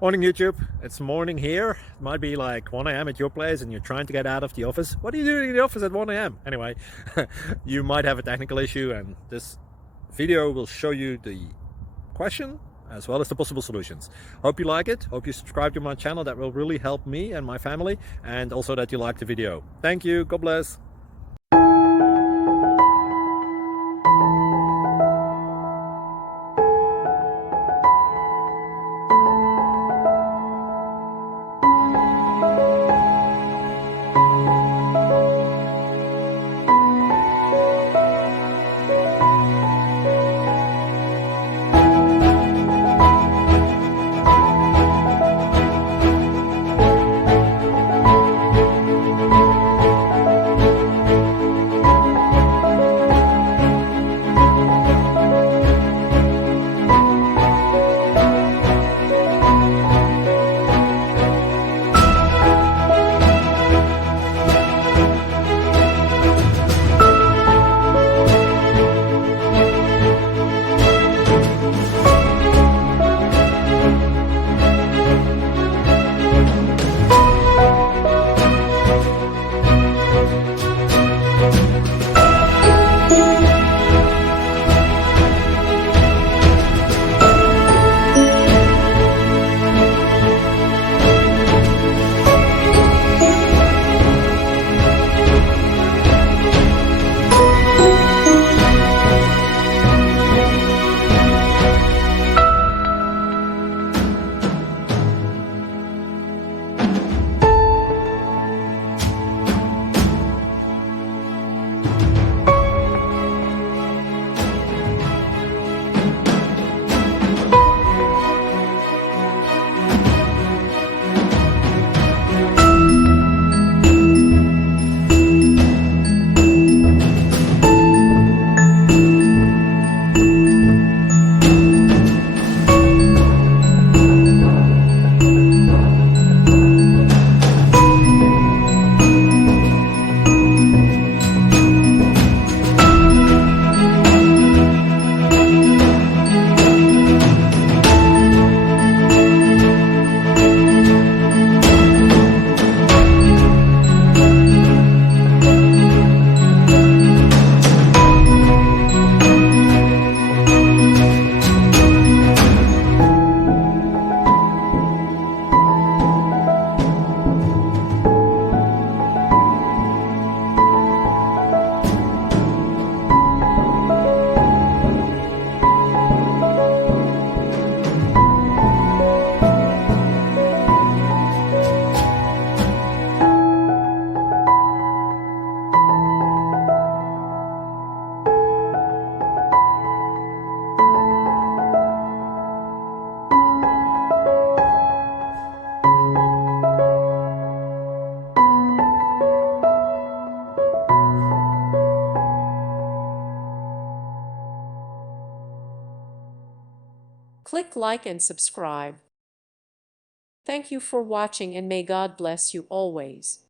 Morning YouTube, it's morning here. It might be like 1 a.m. at your place and you're trying to get out of the office. What are you doing in the office at 1 a.m.? Anyway, you might have a technical issue and this video will show you the question as well as the possible solutions. Hope you like it, hope you subscribe to my channel. That will really help me and my family, and also that you like the video. Thank you, God bless. Click like and subscribe. Thank you for watching, and may God bless you always.